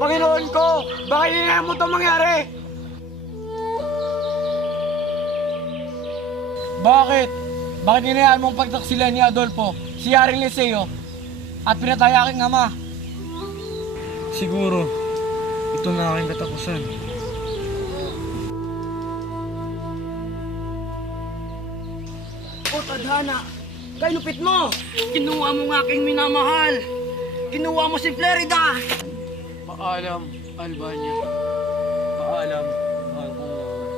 Panginoon ko, baka hinayaan mo itong mangyari. Bakit? Bakit hinayaan mong pagtaksilan ni Adolfo, si Haring Liceo, at pinatay aking ama? Siguro, ito na aking katapusan. O tadhana, kay lupit mo! Kinuha mo ng aking minamahal! Kinuha mo si Florida! Paalam, Albania. Paalam, mahal kong mama.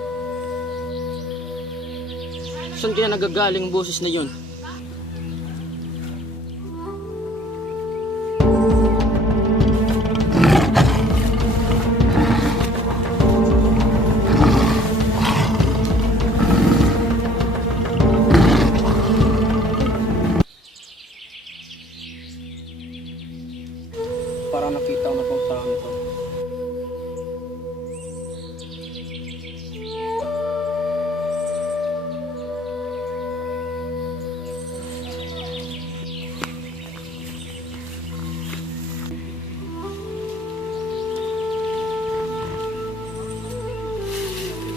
Saan kaya nagagaling ang boses na yun? Parang nakita ko na itong tao nito.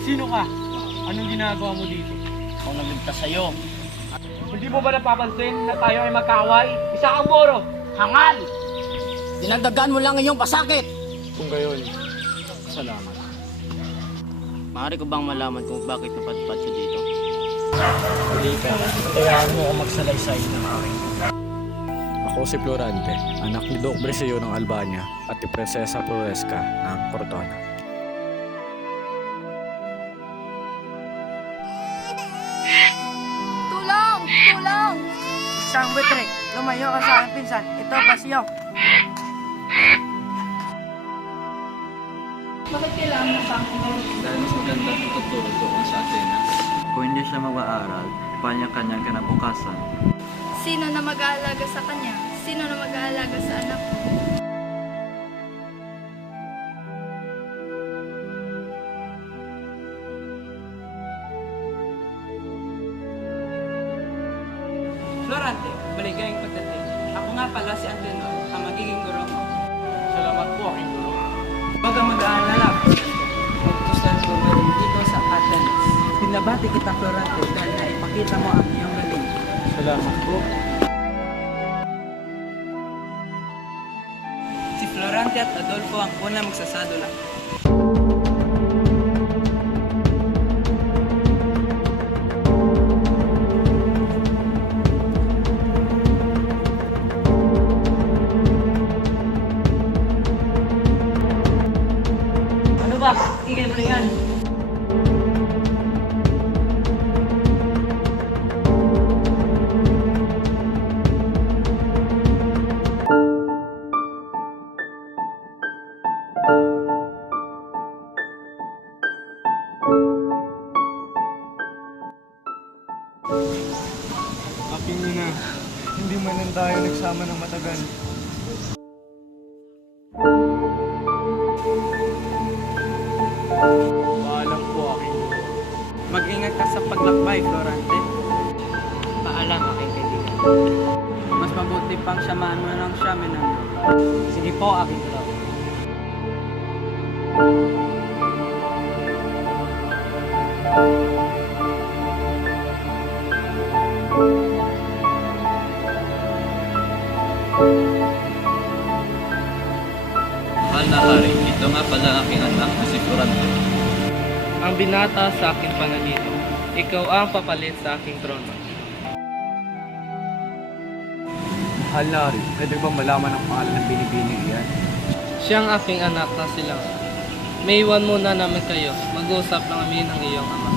Sino ka? Anong ginagawa mo dito? Ako nagligtas sa'yo. Hindi mo ba napapansin na tayo ay magkaaway? Isa kang boro! Hangal! Dinagdagan mo lang iyong pasakit! Kung gayon, salamat. Maaari ko bang malaman kung bakit napadpad ka dito? Hindi ka. Kayaan mo ako magsalaysay ng aking. Ako si Florante, anak ni Doc Brescio ng Albania at ni Prinsesa Floresca ng Cortona. Tulong! Tulong! Isang buitre, lumayo ka sa aking pinsan. Ito, Basyo. Bakit kailangan mo sa akin ngayon? Dahil mas maganda ang tutulog doon sa Atenas. Kung hindi siya mag-aaral, kanya-kanyang kinabukasan. Sino na mag-aalaga sa kanya? Sino na mag-aalaga sa anak ko? Florante, maligayang pagdating. Ako nga pala si Antenor, ang magiging guro mo. Salamat po, aking guro. Huwag kang mag-aalala, magtustuhan ko meron dito sa Athens. Pinabati kita, Florante, dahil naipakita mo ang iyong galing. Salamat po. Si Florante at Adolfo ang unang magsasadula. Ano ba? Ingay mo na yan. Aking ina, hindi man lang tayo nagsama ng matagal. Paalam po, aking guro. Mag-ingat ka sa paglakbay, Florante. Paalam, aking kaibigan. Mas mabuti pang siyamahan mo ng siya, Menandro. Sige po, aking guro. Mahal na hari, ito nga pala aking anak na si Florante. Ang binata sa aking pananito, ikaw ang papalit sa aking trono. Mahal na rin, pwede ba malaman ang pangalan ng binibining iyan? Siyang aking anak na silang. May iwan muna namin kayo. Mag-uusap lang kami ng iyong ama.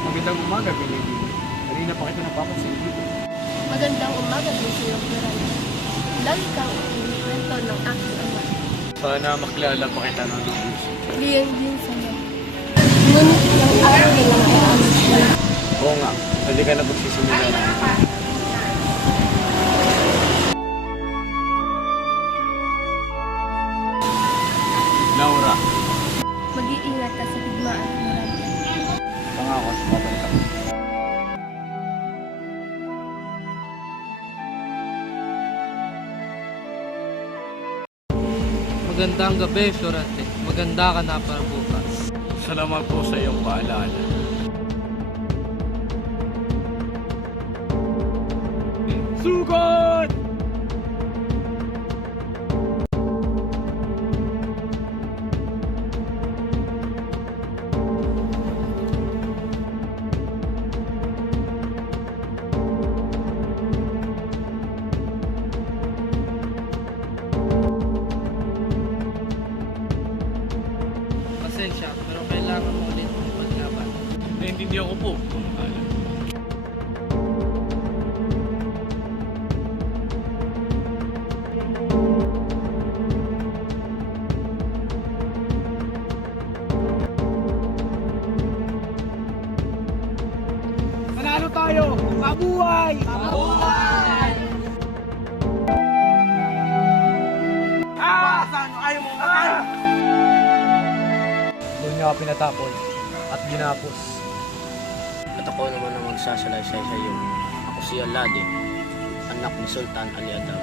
Magandang umaga, binibining. Kanina pa kita napapansin dito. Magandang umaga din sa iyo, Florante. Lagi kang kwento ng aking ama. Sana makilala pa kita ng lubos. Diyan din sa iyo. Ngunit yung aking lang ay amin siya. Oo nga, pwede ka na pagsisimula ng Magandang gabi, Florante. Maganda ka na para bukas. Salamat po sa iyong paalala. Sugod! Pasensya, pero kailangan mo ulit maglaban. Naintindihan ko po. Manalo tayo! Mabuhay! Mabuhay! Saan? Ayaw mo makay! Doon niya ako pinatapon at ginapos. At ako naman ang magsasalaysay sa iyo. Ako si Aladdin, anak ni Sultan Ali Adam.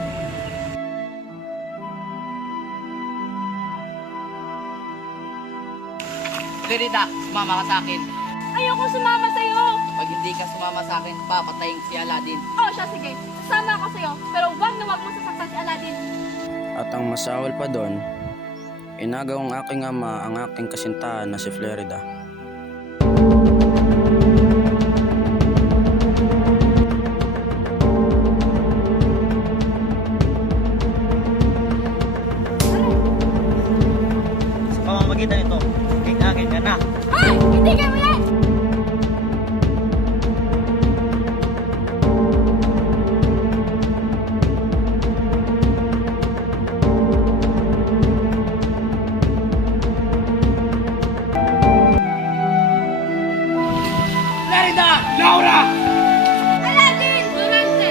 Lerida, sumama ka sa akin. Ayoko sumama sa'yo. Pag hindi ka sumama sa akin, papatayin si Aladdin. Oh, siya, sige. Sasama ako sa'yo. Pero wag na wag mo sasaktan si Aladdin. At ang masawal pa doon, inagaw ang aking ama ang aking kasintahan na si Flerida. Sa pamamagitan nito, akin ka na. Ay! Hindi ka mo yan! Lerida! Laura! Aladdin! Florante!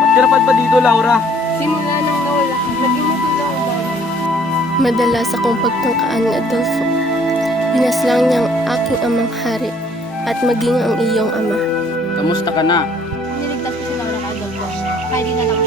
Ba't ka napadpad dito, Laura? Simula nang nawala ka, naging matulong ang bayan. Madalas akong pagtangkaan ni Adolfo. Binaslang niya ang aking amang hari at maging ang iyong ama. Kamusta ka na? Niligtas ko si Laura kay Adolfo. Kaya di na lang